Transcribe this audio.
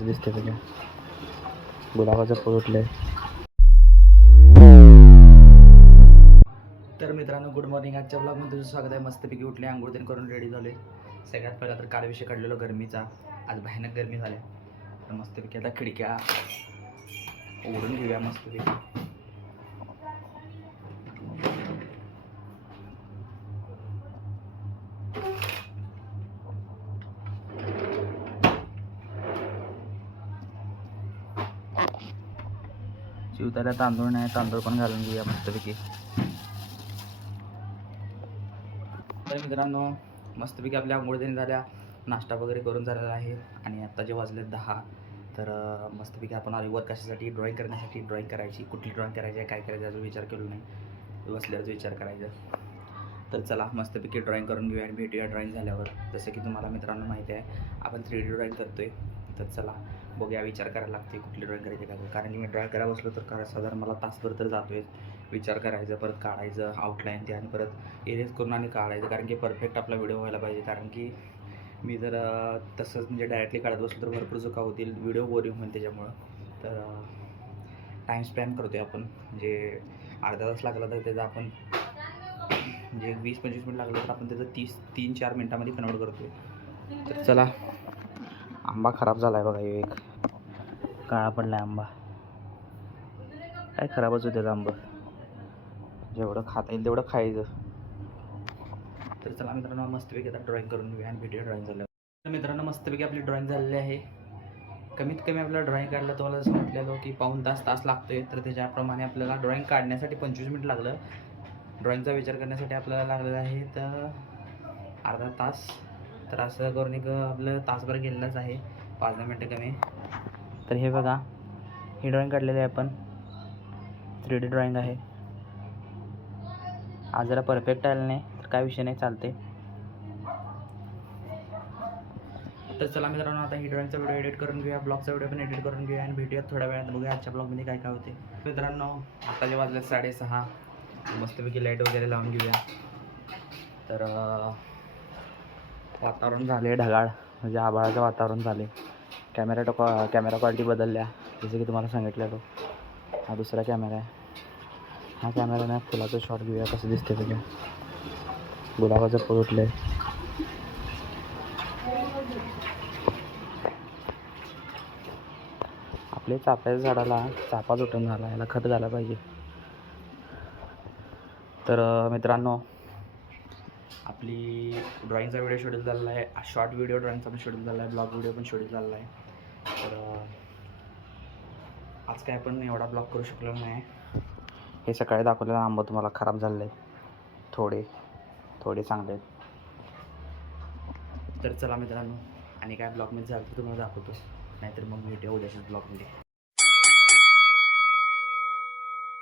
कसं दिसते त्याच्या गुलाबाचं फूल उठले. तर मित्रांनो गुड मॉर्निंग. आजच्या ब्लॉगमध्ये तुझं स्वागत आहे. मस्तपैकी उठले, आंघोळ तेन करून रेडी झाले. सगळ्यात पहिला तर काल विषय काढलेलो गरमीचा. आज भयानक गरमी झाली. तर मस्तपैकी आता खिडक्या उघडून घेऊया मस्तपैकी. शिवताला तांदूळ नाही, तांदूळ पण घालून घेऊया मस्तपैकी. तर मित्रांनो मस्तपैकी आपल्या आंघोळ तेन झाल्या, नाश्ता वगैरे करून झालेला आहे आणि आत्ता जे वाजले 10. तर मस्तपैकी आपण आलो वर कशासाठी, ड्रॉईंग करण्यासाठी. ड्रॉईंग करायची, कुठली ड्रॉईंग करायची आहे, काय करायचं याचा विचार केला नाही, बसल्यावरच विचार करायचा. तर चला मस्तपैकी ड्रॉईंग करून घेऊया आणि भेटूया ड्रॉईंग झाल्यावर. जसं की तुम्हाला मित्रांनो माहिती आहे आपण 3D ड्रॉईंग करतोय. तर चला बघूया, विचार करायला लागते कुठली ड्रॉईंग करायची काय. कारण की मी ड्रॉईंग करायला बसलो तर साधारण मला तासभर तर जातोय. विचार करायचं, परत काढायचं आउटलाईन ते, आणि परत इरेज करून आणि काढायचं. कारण की परफेक्ट आपला व्हिडिओ व्हायला पाहिजे. कारण की मी जर तसंच म्हणजे डायरेक्टली काढत बसलो तर भरपूर चुका होतील, व्हिडिओ बोरिंग होईल त्याच्यामुळं. तर टाईम स्पॅन करतो आहे आपण. म्हणजे अर्धा तास लागला तर त्याचा आपण म्हणजे 20-25 मिनिट लागलं तर आपण त्याचं 3-4 मिनटामध्ये कन्वर्ट करतो आहे. तर चला. आंबा खराब झाला आहे बघा, एक काळा पडला आहे आंबा. काय खराबच होते आंबा, जेवढं खाता येईल तेवढं खायचं. तर चला मित्रांनो मस्तपैकी आता ड्रॉईंग करून घेऊया आणि व्हिडिओ ड्रॉईंग झालं. तर मित्रांनो मस्तपैकी आपली ड्रॉईंग झालेली आहे. कमीत कमी आपल्याला ड्रॉईंग काढलं तुम्हाला जसं म्हटलेलं की पाऊण तास लागतोय. तर त्याच्याप्रमाणे आपल्याला ड्रॉईंग काढण्यासाठी 25 मिनिट लागलं. ड्रॉईंगचा विचार करण्यासाठी आपल्याला लागलेला आहे तर अर्धा तास. तर असं करून एक आपलं तासभर गेलेलंच आहे, 5-10 मिनटं कमी. तर हे बघा, ही ड्रॉईंग काढलेली आहे आपण. 3D ड्रॉईंग आहे. आज जरा परफेक्ट आलं नाही तर काय विषय नाही, चालते. तर चला मित्रांनो आता ही ड्रॉईंगचा व्हिडिओ एडिट करून घेऊया, ब्लॉगचा व्हिडिओ पण एडिट करून घेऊया आणि भेटूया थोड्या वेळात. बघूया आजच्या ब्लॉगमध्ये काय काय होते. मित्रांनो आता जे वाजले 6:30, मस्तपैकी लाईट वगैरे लावून घेऊया. तर वातावरण झाले ढगाळ, म्हणजे आभाळाचं वातावरण झाले. कॅमेरा क्वालिटी बदलल्या, जसं की तुम्हाला सांगितलेलं. हा दुसरा कॅमेरा आहे. हा कॅमेराने फुलाचं शॉट घेऊया कसं दिसते त्याच्या गुलाबाचं फूल उठले. आपले चाफ्याच्या झाडाला चाफाच उठून झाला, याला खत घाला पाहिजे. तर मित्रांनो आपली ड्रॉईंगचा व्हिडिओ शेड्यूल झालेला आहे, शॉर्ट व्हिडिओ ड्रॉईंगचा पण शेड्यूल झाला आहे, ब्लॉग व्हिडिओ पण शेड्यूल झालेला आहे. तर आज काय आपण एवढा ब्लॉग करू शकलो नाही. हे सकाळी दाखवलेलं आंबा तुम्हाला खराब झालेलं आहे, थोडे चांगले आहेत. तर चला मित्रांनो आणि काय ब्लॉगमध्ये झालं तर तुम्हाला दाखवतो, नाहीतर मग भेटूया उद्याच्याच ब्लॉगमध्ये.